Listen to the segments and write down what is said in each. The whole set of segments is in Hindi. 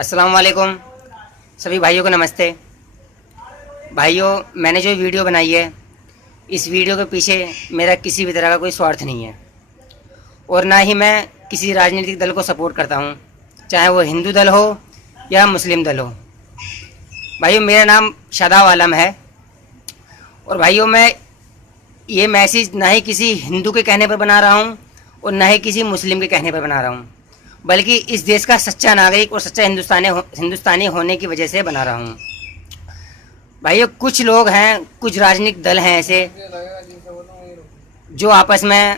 अस्सलाम वालेकुम। सभी भाइयों को नमस्ते। भाइयों, मैंने जो वीडियो बनाई है, इस वीडियो के पीछे मेरा किसी भी तरह का कोई स्वार्थ नहीं है और ना ही मैं किसी राजनीतिक दल को सपोर्ट करता हूँ, चाहे वो हिंदू दल हो या मुस्लिम दल हो। भाइयों, मेरा नाम शादाब आलम है और भाइयों, मैं ये मैसेज ना ही किसी हिंदू के कहने पर बना रहा हूँ और ना ही किसी मुस्लिम के कहने पर बना रहा हूँ, बल्कि इस देश का सच्चा नागरिक और सच्चा हिंदुस्तानी होने की वजह से बना रहा हूँ। भाइयों, कुछ लोग हैं, कुछ राजनीतिक दल हैं ऐसे जो आपस में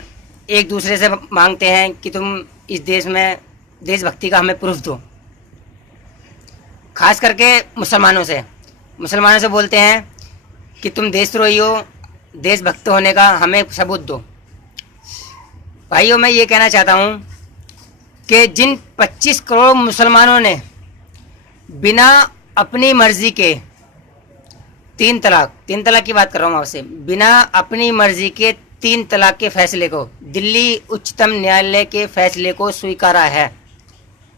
एक दूसरे से मांगते हैं कि तुम इस देश में देशभक्ति का हमें प्रूफ दो। खास करके मुसलमानों से बोलते हैं कि तुम देशद्रोही हो, देशभक्त होने का हमें सबूत दो। भाइयों, मैं ये कहना चाहता हूँ कि जिन 25 करोड़ मुसलमानों ने बिना अपनी मर्जी के तीन तलाक की बात कर रहा हूँ आपसे, बिना अपनी मर्जी के 3 तलाक के फैसले को, दिल्ली उच्चतम न्यायालय के फैसले को स्वीकारा है,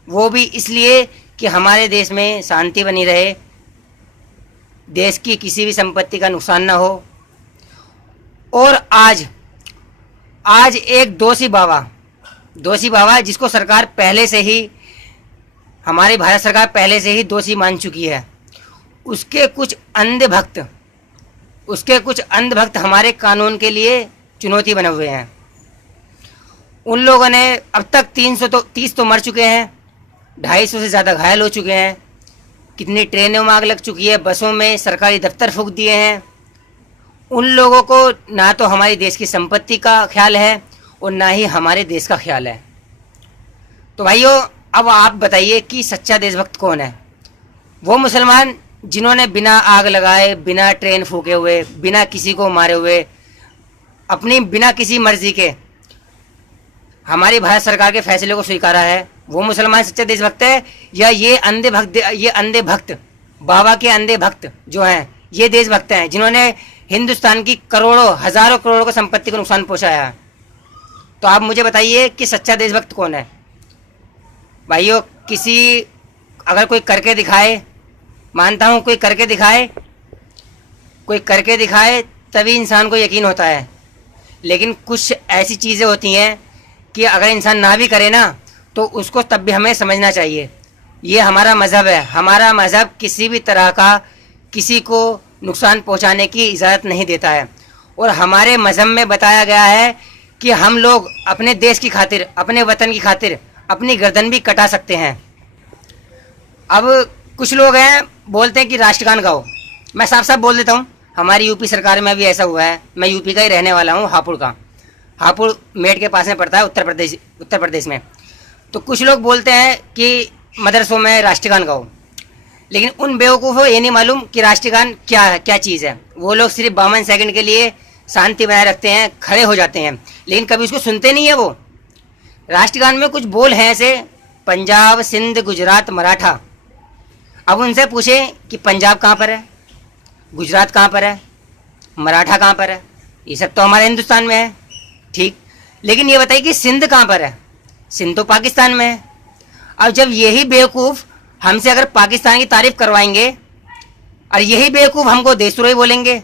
वो भी इसलिए कि हमारे देश में शांति बनी रहे, देश की किसी भी संपत्ति का नुकसान ना हो। और आज एक दोषी बाबा जिसको सरकार पहले से ही, हमारी भारत सरकार पहले से ही दोषी मान चुकी है, उसके कुछ अंधभक्त हमारे कानून के लिए चुनौती बने हुए हैं। उन लोगों ने अब तक 330 तो मर चुके हैं, 250 से ज़्यादा घायल हो चुके हैं, कितनी ट्रेनों में आग लग चुकी है, बसों में सरकारी दफ्तर फूंक दिए हैं। उन लोगों को ना तो हमारी देश की संपत्ति का ख्याल है और ना ही हमारे देश का ख्याल है। तो भाइयों, अब आप बताइए कि सच्चा देशभक्त कौन है? वो मुसलमान जिन्होंने बिना आग लगाए, बिना ट्रेन फूके हुए, बिना किसी को मारे हुए, अपनी बिना किसी मर्जी के हमारी भारत सरकार के फैसले को स्वीकारा है, वो मुसलमान सच्चा देशभक्त है? या ये अंधे भक्त बाबा के अंधे भक्त जो हैं, ये देशभक्त हैं जिन्होंने हिंदुस्तान की करोड़ों हजारों करोड़ों की संपत्ति को नुकसान पहुंचाया है? तो आप मुझे बताइए कि सच्चा देशभक्त कौन है? भाइयों, अगर कोई करके दिखाए, मानता हूँ कोई करके दिखाए तभी इंसान को यकीन होता है, लेकिन कुछ ऐसी चीज़ें होती हैं कि अगर इंसान ना भी करे ना तो उसको तब भी हमें समझना चाहिए। ये हमारा मज़हब है, हमारा मज़हब किसी भी तरह का किसी को नुकसान पहुंचाने की इजाज़त नहीं देता है और हमारे मज़हब में बताया गया है कि हम लोग अपने देश की खातिर, अपने वतन की खातिर अपनी गर्दन भी कटा सकते हैं। अब कुछ लोग हैं बोलते हैं कि राष्ट्रगान गाओ। मैं साफ साफ बोल देता हूँ, हमारी यूपी सरकार में भी ऐसा हुआ है। मैं यूपी का ही रहने वाला हूँ, हापुड़ मेड के पास में पड़ता है, उत्तर प्रदेश में। तो कुछ लोग बोलते हैं कि मदरसों में राष्ट्रगान गाओ, लेकिन उन बेवकूफ़ों को ये नहीं मालूम कि राष्ट्रगान क्या चीज़ है। वो लोग सिर्फ 52 सेकंड के लिए शांति बनाए रखते हैं, खड़े हो जाते हैं, लेकिन कभी उसको सुनते नहीं है। वो राष्ट्रगान में कुछ बोल हैं ऐसे, पंजाब, सिंध, गुजरात, मराठा। अब उनसे पूछें कि पंजाब कहाँ पर है, गुजरात कहाँ पर है, मराठा कहाँ पर है? ये सब तो हमारे हिंदुस्तान में है, ठीक, लेकिन ये बताइए कि सिंध कहाँ पर है? सिंध तो पाकिस्तान में है। अब जब यही बेवकूफ़ हमसे अगर पाकिस्तान की तारीफ करवाएंगे और यही बेवकूफ़ हमको देशद्रोही बोलेंगे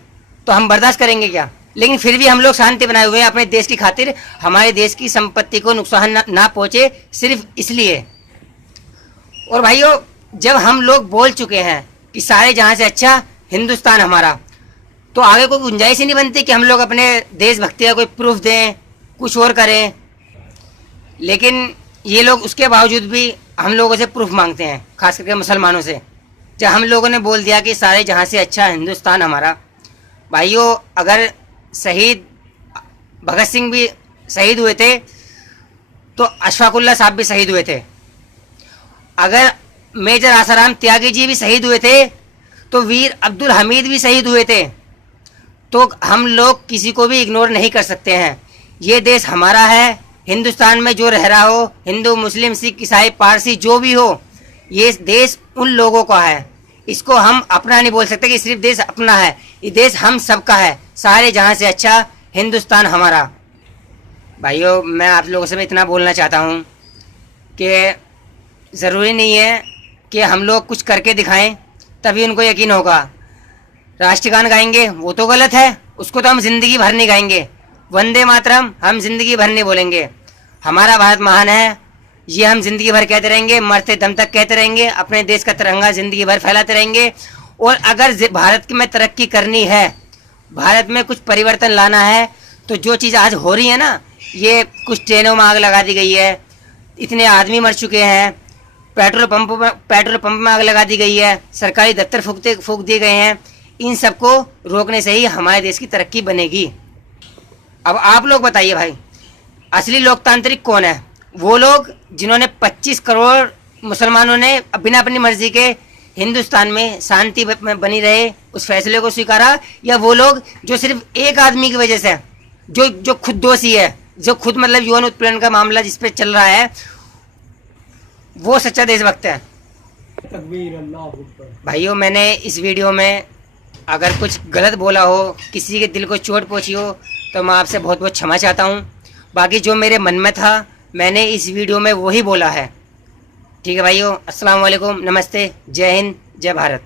तो हम बर्दाश्त करेंगे क्या? लेकिन फिर भी हम लोग शांति बनाए हुए हैं अपने देश की खातिर, हमारे देश की संपत्ति को नुकसान ना पहुँचे, सिर्फ इसलिए। और भाइयों, जब हम लोग बोल चुके हैं कि सारे जहाँ से अच्छा हिंदुस्तान हमारा, तो आगे कोई गुंजाइश ही नहीं बनती कि हम लोग अपने देशभक्ति का कोई प्रूफ दें, कुछ और करें। लेकिन ये लोग उसके बावजूद भी हम लोगों से प्रूफ मांगते हैं, खास करके मुसलमानों से। जब हम लोगों ने बोल दिया कि सारे जहाँ से अच्छा हिंदुस्तान हमारा, भाइयों, अगर शहीद भगत सिंह भी शहीद हुए थे तो अशफाकुल्ला साहब भी शहीद हुए थे। अगर मेजर आसाराम त्यागी जी भी शहीद हुए थे तो वीर अब्दुल हमीद भी शहीद हुए थे। तो हम लोग किसी को भी इग्नोर नहीं कर सकते हैं। ये देश हमारा है, हिंदुस्तान में जो रह रहा हो, हिंदू, मुस्लिम, सिख, ईसाई, पारसी जो भी हो, ये देश उन लोगों का है। इसको हम अपना नहीं बोल सकते कि सिर्फ देश अपना है, ये देश हम सबका है। सारे जहाँ से अच्छा हिंदुस्तान हमारा। भाइयों, मैं आप लोगों से मैं इतना बोलना चाहता हूँ कि ज़रूरी नहीं है कि हम लोग कुछ करके दिखाएं, तभी उनको यकीन होगा। राष्ट्रगान गाएंगे वो तो गलत है, उसको तो हम जिंदगी भर नहीं गाएंगे। वंदे मातरम हम जिंदगी भर नहीं बोलेंगे। हमारा भारत महान है, ये हम जिंदगी भर कहते रहेंगे, मरते दम तक कहते रहेंगे। अपने देश का तिरंगा जिंदगी भर फैलाते रहेंगे। और अगर भारत में तरक्की करनी है, भारत में कुछ परिवर्तन लाना है, तो जो चीज़ आज हो रही है ना, ये कुछ ट्रेनों में आग लगा दी गई है, इतने आदमी मर चुके हैं, पेट्रोल पंप में आग लगा दी गई है, सरकारी दफ्तर फूक दिए गए हैं, इन सबको रोकने से ही हमारे देश की तरक्की बनेगी। अब आप लोग बताइए भाई, असली लोकतांत्रिक कौन है? वो लोग जिन्होंने 25 करोड़ मुसलमानों ने बिना अपनी मर्जी के हिंदुस्तान में शांति में बनी रहे उस फैसले को स्वीकारा, या वो लोग जो सिर्फ एक आदमी की वजह से, जो खुद दोषी है, जो खुद मतलब यौन उत्पीड़न का मामला जिस पे चल रहा है, वो सच्चा देशभक्त है? भाइयों, मैंने इस वीडियो में अगर कुछ गलत बोला हो, किसी के दिल को चोट पहुंची हो, तो मैं आपसे बहुत बहुत क्षमा चाहता हूं। बाकी जो मेरे मन में था मैंने इस वीडियो में वही बोला है। ठीक है भाइयों, अस्सलाम वालेकुम, नमस्ते, जय हिंद, जय भारत।